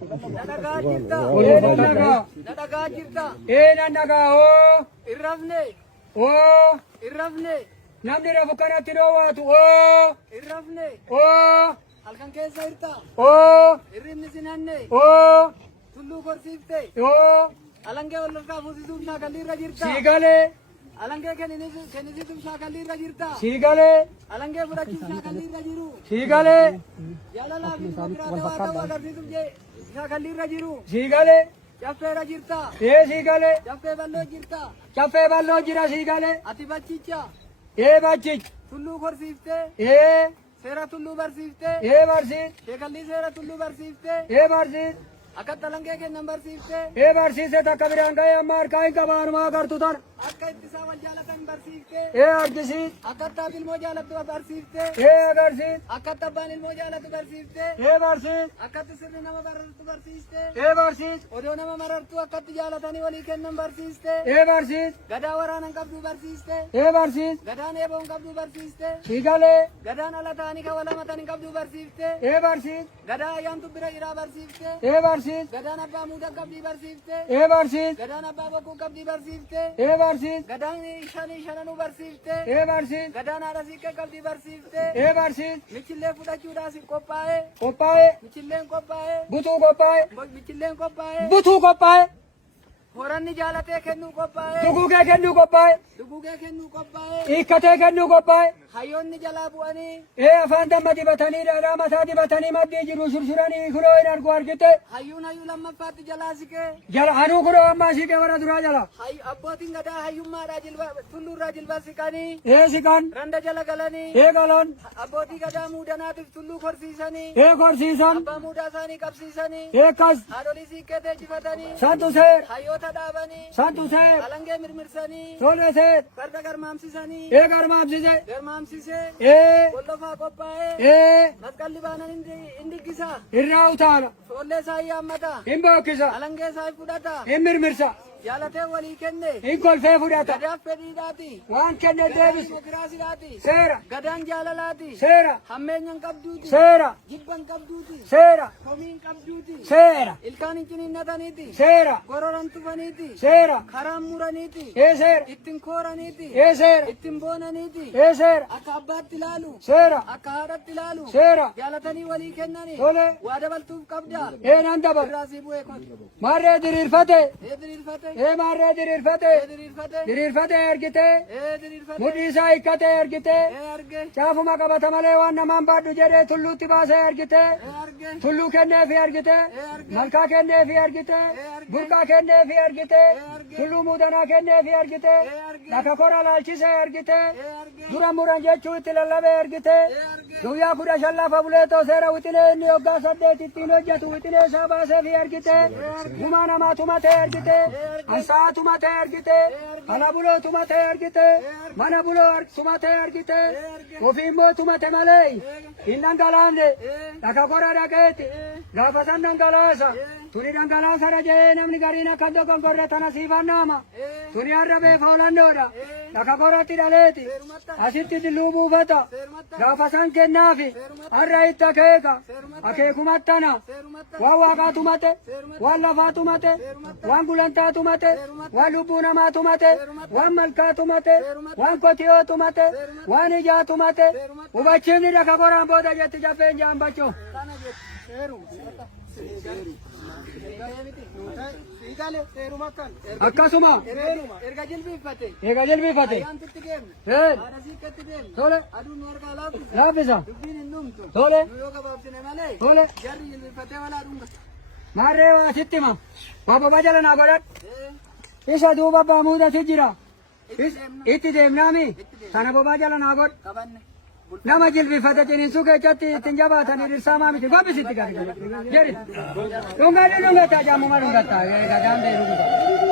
Nadagaa jirta. Nadagaa jirta. Nadagaa oo. Irrafne. Oo. Irrafne. Namni rafu kanatti dhoowwaatu oo. Irrafne. Oo. Halkan keessa hirta. Oo. Irribni sinanne. Oo. Tulluu korsiifte. Oo. Alangee wal irraa fuusisuuf shaakalli irra jirta. Siigalee. Alangee kennisiisuuf shaakalli irra jirta. Siigalee. Alangee fudhachuuf shaakalli irra jiru. Siigalee. Jaalalaa fi dimokiraatawaa ta'uu agarsiisuuf shaakalli irra jiru. Siigalee. Caffee irra jirta. Siigalee. Caffee bal'oo jirta. Caffee bal'oo jira siigalee. Ati bachicha. Bachicha. Tulluu korsiifte. Seera tulluu barsiifte. Barsiis. Sheekalli seera tulluu barsiifte. Barsiis. Akka alangee kennan barsiifte. Barsiise takka biraan ga'ee amma harkaa hin qabaanumaa agartu tana. Akka ittisaa wal jaalatan barsiifte. Argisiis. Akka attaaf ilmoo jaalatu barsiifte. Agarsiis. Akka abbaan ilmoo jaalatu barsiifte. Barsiis. Akka sirni nama barartu barsiiste. Barsiis. Odoo nama marartu akka jaalatanii walii kennan barsiiste. Barsiis. Gadaa waraanan qabdu barsiiste. Barsiis. Gadaan eeboon qabdu barsiiste. Siigalee. Gadaan ala ta'anii kan wal hamatan hin qabdu barsiifte. Barsiis. Gadaa ayyaantu bira jiraa barsiifte. Barsiis. Gadaan abbaa muudaa qabdii barsiifte. Barsiis. Gadaan abbaa bokkuu qabdii barsiifte. Barsiis. Gadaan shananuu barsiifte. Barsiis. Gadaan haadha siiqqee qabdii barsiifte. Barsiis. Michillee fudhachuudhaaf qophaa'e. Qophaa'e. Michilleen qophaa'e. Butuu qophaa'e. Michilleen qophaa'e. Butuu qophaa'e. Horanni jaalatee kennuu qophaa'e. Dugugee kennuu qophaa'e. Dugugee kennuu qophaa'e. Hiikkatee kennuu qophaa'e. Hayyoonni jalaa bu'anii. Afaan damma dibatanii dhadhaa mataa dibatanii maddii jiru sursuranii kunoo hin argu argite. Hayyuun hayyuu lamaffaatti jalaa siqee. Jala anuu kunoo ammaa siqee warra duraa jala. Abbootiin gadaa hayyummaadhaa tulluurraa jilba siqanii. Siqan. Randa jala galanii. Galan. Abbootii gadaa muudanaatiif tulluu korsiisanii. Korsiisan. Abbaa muudaa isaanii qabsiisanii. Kas. Haadholii siiqqee teechifatanii. Santu seer. Hayyoota dhaabanii. Santu seer. Alangee mirmirsanii. Tole seer. Farda garmaamsisanii. Garmaamsise. Garmaamsisee. Kollofaa qophaa'ee. Masqalli baanan hin diggisa. Irraa utaana. Foollee isaa hin yaammata. Hin bookkisa. Alangee isaa hin fudhata. Hin mirmirsa. Jaalatee walii kenne. Hin kolfee fudhata. Gadaaf fedhiidhaati. Waan kenne deebisu. Dimokiraasiidhaati. Seera. Gadaan jaalalaati. Seera. Hammeenyan qabduuti. Seera. Jibban qabduuti. Seera. Komiin qabduuti. Seera. Ilkaan hin ciniinnataniiti. Seera. Gororan tufaniiti. Seera. Karaan muraniiti. Seera. Ittiin kooraniiti. Seera. Ittiin boonaniiti. Seera. Akka abbaatti ilaalu. Seera. Akka haadhatti ilaalu. Seera. Jaalatanii walii kennani. Tole. Waa dabaltuuf qabda. Nan dabal. Irraa sii bu'ee kooti. Maarree diriirfate. Diriirfate. Maarree diriirfate. Diriirfate. Diriirfate ergite. Diriirfate. Mudhii isaa hiikkate ergite. Arge. Caafuma qabata malee waan namaan baadhu jedhee tulluutti baasee ergite. Arge. Tulluu kenneefi ergite. Malkaa kenneefi ergite. Burqaa kenneefi ergite. Tulluu muudanaa kenneefi ergite. Lafa kora laalchisee ergite. Dura muran jechuu itti lallabee ergite. Guyyaa 15 lafa buleetoo seera wixinee inni waggaa 8 ittiin hojjetu wixinee isaa baaseefi ergite. Gumaa namaa tumatee ergite. Ansaa tumatee ergite. Ala buloo tumatee ergite. Mana buloo tumatee ergite. Ofii immoo tumate malee hin dhangalaafne. Lafa kora dhaqeeti. Gaafa san dhangalaasa. Tuni dhangalaasa dhajee namni gariin akka dogoggorre tana siifannaama. Tuni har'a beefa olannoodha. Lafa koratti dhaleeti. Asitti dilluu buufata. Gaafa san kennaafi. Har'a itti akeeka. Akeekumattana. Waan waaqaa tumate. Waan lafaa tumate. Waan gulantaa tumate. Waan lubbuu namaa tumate. Waan malkaa tumate. Waan qotiyoo tumate. Waan ijaa tumate. Hubachiifni lafa koraan booda jetti jaffeen jaambachoo. Akkasuma. Erga jilbiifate. Ayyaantutti deemne. Haadha siiqqeetti deemne. Tole. Aduun nu harkaa laaffisa. Laaffisa. Dubbiin hin dhumtu. Tole. Nu yoo gabaabsine malee. Tole. Jarri jilbiifatee walaa dhunga. Maarree waa sitti hima. Baba jala naa godhadhu. Isa duuba abbaa muudatu jira. Itti deemnaami. Sana bobaa jala naa godhu. Qabanne. Nama jilbifate ciniinsuu keessatti ittiin jabaatanii dhirsaamaa miti. Gobbisitti gadi. Jedhi. Dhungataa jaamuma dhungataa. Gadaan ta'e dhungataa.